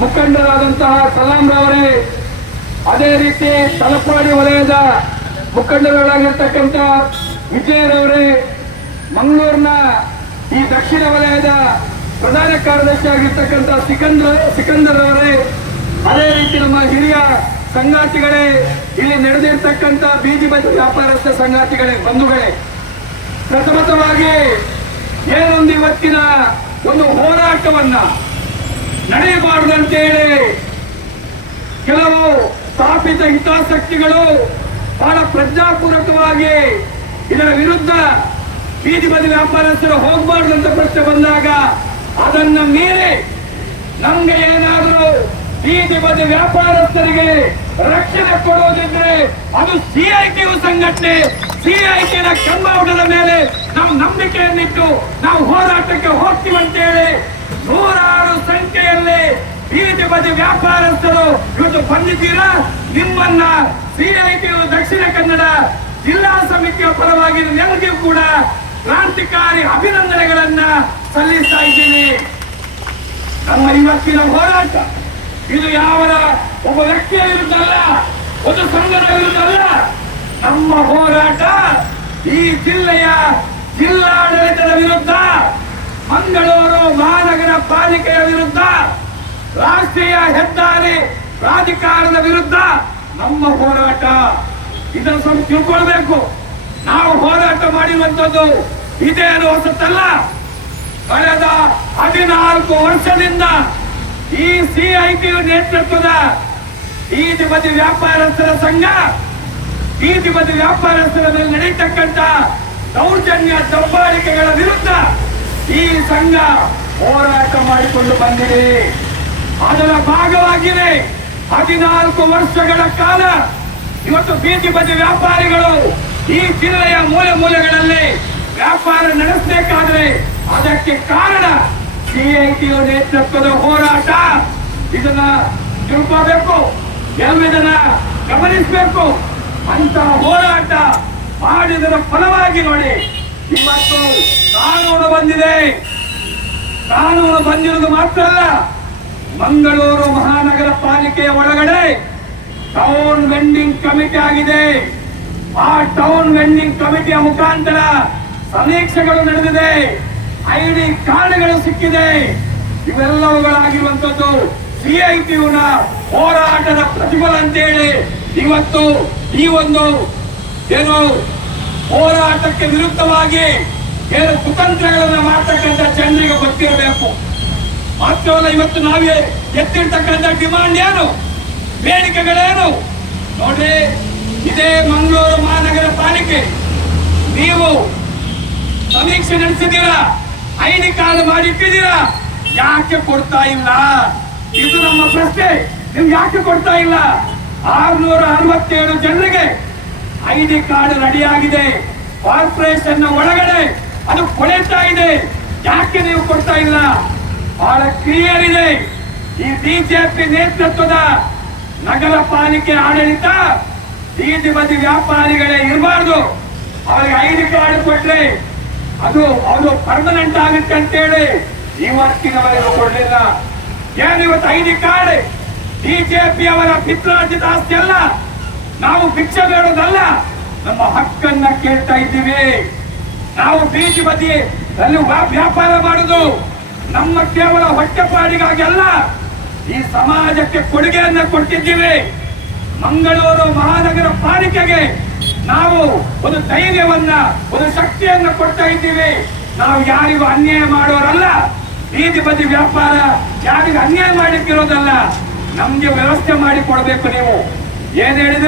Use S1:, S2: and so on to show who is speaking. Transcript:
S1: ಮುಖಂಡರಾದಂತಹ ಸಲಾಂ ರವರೇ, ಅದೇ ರೀತಿ ತಲಪಾಡಿ ವಲಯದ ಮುಖಂಡರುಗಳಾಗಿರ್ತಕ್ಕಂಥ ವಿಜಯರವರೇ ಮಂಗಳೂರಿನ ಈ ದಕ್ಷಿಣ ವಲಯದ ಪ್ರಧಾನ ಕಾರ್ಯದರ್ಶಿ ಆಗಿರ್ತಕ್ಕಂಥ ಸಿಕಂದರ್ ಸಿಕಂದರ್ ಅವರೇ ಅದೇ ರೀತಿ ನಮ್ಮ ಹಿರಿಯ ಸಂಗಾತಿಗಳೇ, ಇಲ್ಲಿ ನಡೆದಿರ್ತಕ್ಕಂಥ ಬೀದಿ ಬದಿ ವ್ಯಾಪಾರಸ್ಥ ಸಂಗಾತಿಗಳೇ, ಬಂಧುಗಳೇ, ಪ್ರಥಮತವಾಗಿ ಏನೊಂದು ಇವತ್ತಿನ ಒಂದು ಹೋರಾಟವನ್ನ ನಡೆಯಬಾರದಂತೇಳಿ ಕೆಲವು ಸ್ಥಾಪಿತ ಹಿತಾಸಕ್ತಿಗಳು ಬಹಳ ಪ್ರಜ್ಞಾಪೂರ್ವಕವಾಗಿ ಇದರ ವಿರುದ್ಧ ಬೀದಿ ಬದಿ ವ್ಯಾಪಾರಸ್ಥರು ಹೋಗಬಾರ್ದು ಅಂತ ಪ್ರಶ್ನೆ ಬಂದಾಗ ಅದನ್ನ ಮೀರಿ ನಮ್ಗೆ ಏನಾದರೂ ಬೀದಿ ಬದಿ ವ್ಯಾಪಾರಸ್ಥರಿಗೆ ರಕ್ಷಣೆ ಕೊಡೋದಿದ್ರೆ ಅದು ಸಿಐಟಿಯು ಸಂಘಟನೆ ಸಿಐಟಿನ ಕಂಬ ಮೇಲೆ ನಾವು ನಂಬಿಕೆಯನ್ನಿಟ್ಟು ನಾವು ಹೋರಾಟಕ್ಕೆ ಹೋಗ್ತೀವಂತೇಳಿ ನೂರಾರು ಸಂಖ್ಯೆಯಲ್ಲಿ ಬೀದಿ ಬದಿ ವ್ಯಾಪಾರಸ್ಥರು ಇವತ್ತು ಬಂದಿದ್ದೀರಾ? ನಿಮ್ಮನ್ನ ಸಿಐಟಿಯು ದಕ್ಷಿಣ ಕನ್ನಡ ಜಿಲ್ಲಾ ಸಮಿತಿಯ ಪರವಾಗಿ ನಿಮಗೂ ಕೂಡ ಕ್ರಾಂತಿಕಾರಿ ಅಭಿನಂದನೆಗಳನ್ನ ಸಲ್ಲಿಸ್ತಾ ಇದ್ದೀನಿ. ನಮ್ಮ ಇವತ್ತಿನ ಹೋರಾಟ, ಇದು ಯಾವ ಒಬ್ಬ ವ್ಯಕ್ತಿಯ ವಿರುದ್ಧ ಅಲ್ಲ ಒಂದು ಸಂಘದ ವಿರುದ್ಧ ಅಲ್ಲ ನಮ್ಮ ಹೋರಾಟ ಈ ಜಿಲ್ಲೆಯ ಜಿಲ್ಲಾಡಳಿತದ ವಿರುದ್ಧ. ಮಂಗಳೂರು ಮಹಾನಗರ ಪಾಲಿಕೆಯ ವಿರುದ್ಧ ರಾಷ್ಟ್ರೀಯ ಹೆದ್ದಾರಿ ಪ್ರಾಧಿಕಾರದ ವಿರುದ್ಧ ನಮ್ಮ ಹೋರಾಟ. ಇದನ್ನು ಸ್ವಲ್ಪ ತಿಳ್ಕೊಳ್ಬೇಕು. ನಾವು ಹೋರಾಟ ಮಾಡಿರುವಂತದ್ದು ಇದೇನು ಹೊಸತಲ್ಲ ಕಳೆದ ಹದಿನಾಲ್ಕು ವರ್ಷದಿಂದ ಈ ಸಿಐಟಿ ನೇತೃತ್ವದ ಬೀದಿ ಬದಿ ವ್ಯಾಪಾರಸ್ಥರ ಸಂಘ ಬೀದಿ ಬದಿ ವ್ಯಾಪಾರಸ್ಥರ ಮೇಲೆ ನಡೀತಕ್ಕಂತ ದೌರ್ಜನ್ಯ ದಬ್ಬಾಳಿಕೆಗಳ ವಿರುದ್ಧ ಈ ಸಂಘ ಹೋರಾಟ ಮಾಡಿಕೊಂಡು ಬಂದಿದೆ. ಅದರ ಭಾಗವಾಗಿದೆ. ಹದಿನಾಲ್ಕು ವರ್ಷಗಳ ಕಾಲ ಇವತ್ತು ಬೀದಿ ಬದಿ ವ್ಯಾಪಾರಿಗಳು ಈ ಜಿಲ್ಲೆಯ ಮೂಲೆ ಮೂಲೆಗಳಲ್ಲಿ ವ್ಯಾಪಾರ ನಡೆಸಬೇಕಾದ್ರೆ ಅದಕ್ಕೆ ಕಾರಣ ಸಿಐಟಿ ನೇತೃತ್ವದ ಹೋರಾಟ. ಇದನ್ನ ತಿಳ್ಕೋಬೇಕು. ಎಲ್ಲದನ್ನ ಗಮನಿಸಬೇಕು. ಅಂತ ಹೋರಾಟ ಮಾಡಿದರ ಫಲವಾಗಿ ನೋಡಿ. ಇವತ್ತು ಕಾನೂನು ಬಂದಿದೆ. ಕಾನೂನು ಬಂದಿರುವುದು ಮಾತ್ರ ಅಲ್ಲ. ಮಂಗಳೂರು ಮಹಾನಗರ ಪಾಲಿಕೆಯ ಒಳಗಡೆ ಟೌನ್ ವೆಂಡಿಂಗ್ ಕಮಿಟಿ ಆಗಿದೆ. ಆ ಟೌನ್ ವೆಂಡಿಂಗ್ ಕಮಿಟಿಯ ಮುಖಾಂತರ ಸಮೀಕ್ಷೆಗಳು ನಡೆದಿದೆ. ಐಡಿ ಕಾರ್ಡ್ಗಳು ಸಿಕ್ಕಿದೆ. ಇವೆಲ್ಲವುಗಳಾಗಿರುವಂತದ್ದು ಸಿಐಟಿಯುನ ಹೋರಾಟದ ಪ್ರತಿಫಲ ಅಂತೇಳಿ ಇವತ್ತು ಈ ಒಂದು ಏನು ಹೋರಾಟಕ್ಕೆ ವಿರುದ್ಧವಾಗಿ ಏನು ಕುತಂತ್ರಗಳನ್ನ ಮಾಡ್ತಕ್ಕಂಥ ಜನರಿಗೆ ಗೊತ್ತಿರಬೇಕು. ಮಾತ್ರವಲ್ಲ, ಇವತ್ತು ನಾವೇ ಎತ್ತಿರ್ತಕ್ಕಂಥ ಡಿಮಾಂಡ್ ಏನು? ಬೇಡಿಕೆಗಳೇನು? ನೋಡ್ರಿ, ಇದೇ ಮಂಗಳೂರು ಮಹಾನಗರ ಪಾಲಿಕೆ. ನೀವು ಸಮೀಕ್ಷೆ ನಡೆಸಿದ್ದೀರಾ? ಐಡಿ ಕಾರ್ಡ್ ಮಾಡಿಟ್ಟಿದ್ದೀರಾ ಯಾಕೆ ಕೊಡ್ತಾ ಇಲ್ಲ? ಇದು ನಮ್ಮ ಪ್ರಶ್ನೆ. ನೀವು ಯಾಕೆ ಕೊಡ್ತಾ ಇಲ್ಲ? ಆರ್ನೂರ ಅರವತ್ತೇಳು ಜನರಿಗೆ ಐಡಿ ಕಾರ್ಡ್ ರೆಡಿ ಆಗಿದೆ. ಕಾರ್ಪೊರೇಷನ್ ಒಳಗಡೆ ಅದು ಕೊಳೆತಾ ಇದೆ ಯಾಕೆ ನೀವು ಕೊಡ್ತಾ ಇಲ್ಲ? ಬಹಳ ಕ್ಲಿಯರ್ ಇದೆ ಈ ಬಿಜೆಪಿ ನೇತೃತ್ವದ ನಗರ ಪಾಲಿಕೆ ಆಡಳಿತ ಬೀದಿ ಬದಿ ವ್ಯಾಪಾರಿಗಳೇ ಇರಬಾರ್ದು. ಅವ್ರಿಗೆ ಐಡಿ ಕಾರ್ಡ್ ಕೊಟ್ರೆ ಅದು ಅವರು ಪರ್ಮನೆಂಟ್ ಆಗುತ್ತೆ ಅಂತೇಳಿ ಇವತ್ತಿನವರೆಗೂ ಕೊಡಲಿಲ್ಲ. ಏನು ಇವತ್ತು ಐದು ಕಾರ್ಡ್? ಬಿಜೆಪಿ ಅವರ ಪಿತ್ರಾರ್ಜಿತ ಆಸ್ತಿ ಅಲ್ಲ. ನಾವು ಭಿಕ್ಷೆ ಬೇಡೋದಲ್ಲ. ನಮ್ಮ ಹಕ್ಕನ್ನ ಕೇಳ್ತಾ ಇದ್ದೀವಿ. ನಾವು ಬೀದಿ ಬದಿ ಅಲ್ಲಿ ವ್ಯಾ- ವ್ಯಾಪಾರ ಮಾಡುದು. ನಮ್ಮ ಕೇವಲ ಹೊಟ್ಟೆಪಾಡಿಗಾಗಿ ಅಲ್ಲ, ಈ ಸಮಾಜಕ್ಕೆ ಕೊಡುಗೆಯನ್ನ ಕೊಟ್ಟಿದ್ದೀವಿ ಮಂಗಳೂರು ಮಹಾನಗರ ಪಾಲಿಕೆಗೆ ನಾವು ಒಂದು ಧೈರ್ಯವನ್ನ, ಒಂದು ಶಕ್ತಿಯನ್ನ ಕೊಡ್ತಾ ಇದ್ದೀವಿ. ನಾವು ಯಾರಿಗೂ ಅನ್ಯಾಯ ಮಾಡೋರಲ್ಲ, ಬೀದಿ ಬದಿ ವ್ಯಾಪಾರ, ಯಾರಿಗೂ ಅನ್ಯಾಯ ಮಾಡಿಕ್ಕಿರೋದಲ್ಲ ನಮ್ಗೆ ವ್ಯವಸ್ಥೆ ಮಾಡಿ ಕೊಡಬೇಕು ನೀವು. ಏನ್ ಹೇಳಿದ್ರೆ?